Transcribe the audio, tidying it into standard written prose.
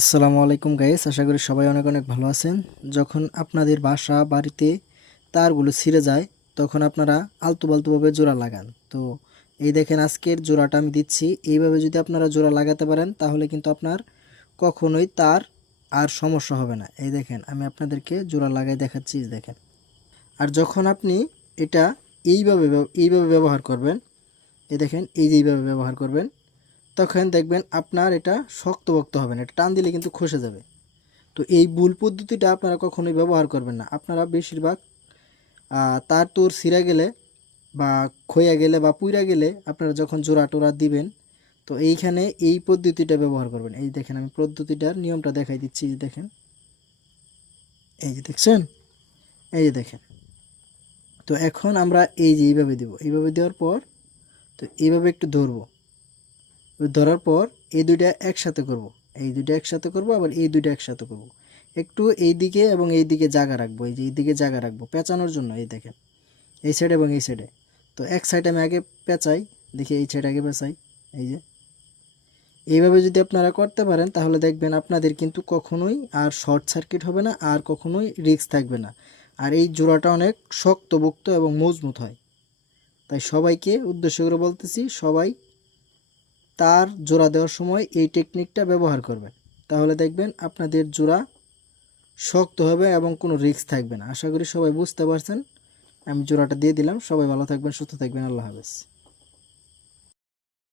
আসসালামু আলাইকুম গাইস, আশা করি সবাই অনেক অনেক ভালো আছেন। যখন আপনাদের বাসা বাড়িতে তারগুলো ছিঁড়ে যায় তখন আপনারা আলতু-ফালতুভাবে জোড়া লাগান। তো এই দেখেন আজকের জোড়াটা আমি দিচ্ছি। এইভাবে যদি আপনারা জোড়া লাগাতে পারেন তাহলে কিন্তু আপনার কখনোই তার আর সমস্যা হবে না। এই দেখেন আমি আপনাদেরকে জোড়া লাগাই দেখাচ্ছি, দেখেন। আর যখন আপনি এটা এইভাবে ব্যবহার করবেন, এই দেখেন এই যে এইভাবে ব্যবহার করবেন, তখন দেখবেন আপনার এটা শক্তপোক্ত হবে না, এটা টান দিলে কিন্তু খসে যাবে। তো এই ভুল পদ্ধতিটা আপনারা কখনোই ব্যবহার করবেন না। আপনারা বেশিরভাগ তার তোর ছিঁড়া গেলে বা ক্ষয়ে গেলে বা পুইরা গেলে আপনারা যখন জোড়া টোরা দিবেন, তো এইখানে এই পদ্ধতিটা ব্যবহার করবেন। এই দেখেন আমি পদ্ধতিটার নিয়মটা দেখাই দিচ্ছি, যে দেখেন, এই যে দেখছেন, এই যে দেখেন। তো এখন আমরা এই যে এইভাবে দেব, এইভাবে দেওয়ার পর তো এইভাবে একটু ধরবো, ধরার পর এই দুইটা একসাথে করব, এই দুইটা একসাথে করব, আবার এই দুইটা একসাথে করব। একটু এই দিকে এবং এই দিকে জায়গা রাখবো, এই যে এই দিকে জায়গা রাখবো পেঁচানোর জন্য। এই দেখেন এই সাইড এবং এই সাইডে। তো এক সাইড আমি আগে পেঁচাই, দেখি এই সাইড আগে পেঁচাই। এই যে এইভাবে যদি আপনারা করতে পারেন তাহলে দেখবেন আপনাদের কিন্তু কখনোই আর শর্ট সার্কিট হবে না, আর কখনোই রিস্ক থাকবে না। আর এই জোড়াটা অনেক শক্তপোক্ত এবং মজবুত হয়। তাই সবাইকে উদ্দেশ্য করে বলতেছি, সবাই তার জোড়া দেওয়ার সময় এই টেকনিকটা ব্যবহার করবেন। তাহলে দেখবেন আপনাদের জোড়া শক্ত হবে এবং কোনো রিস্ক থাকবে না। আশা করি সবাই বুঝতে পারছেন। আমি জোড়াটা দিয়ে দিলাম। সবাই ভালো থাকবেন, সুস্থ থাকবেন। আল্লাহ হাফেজ।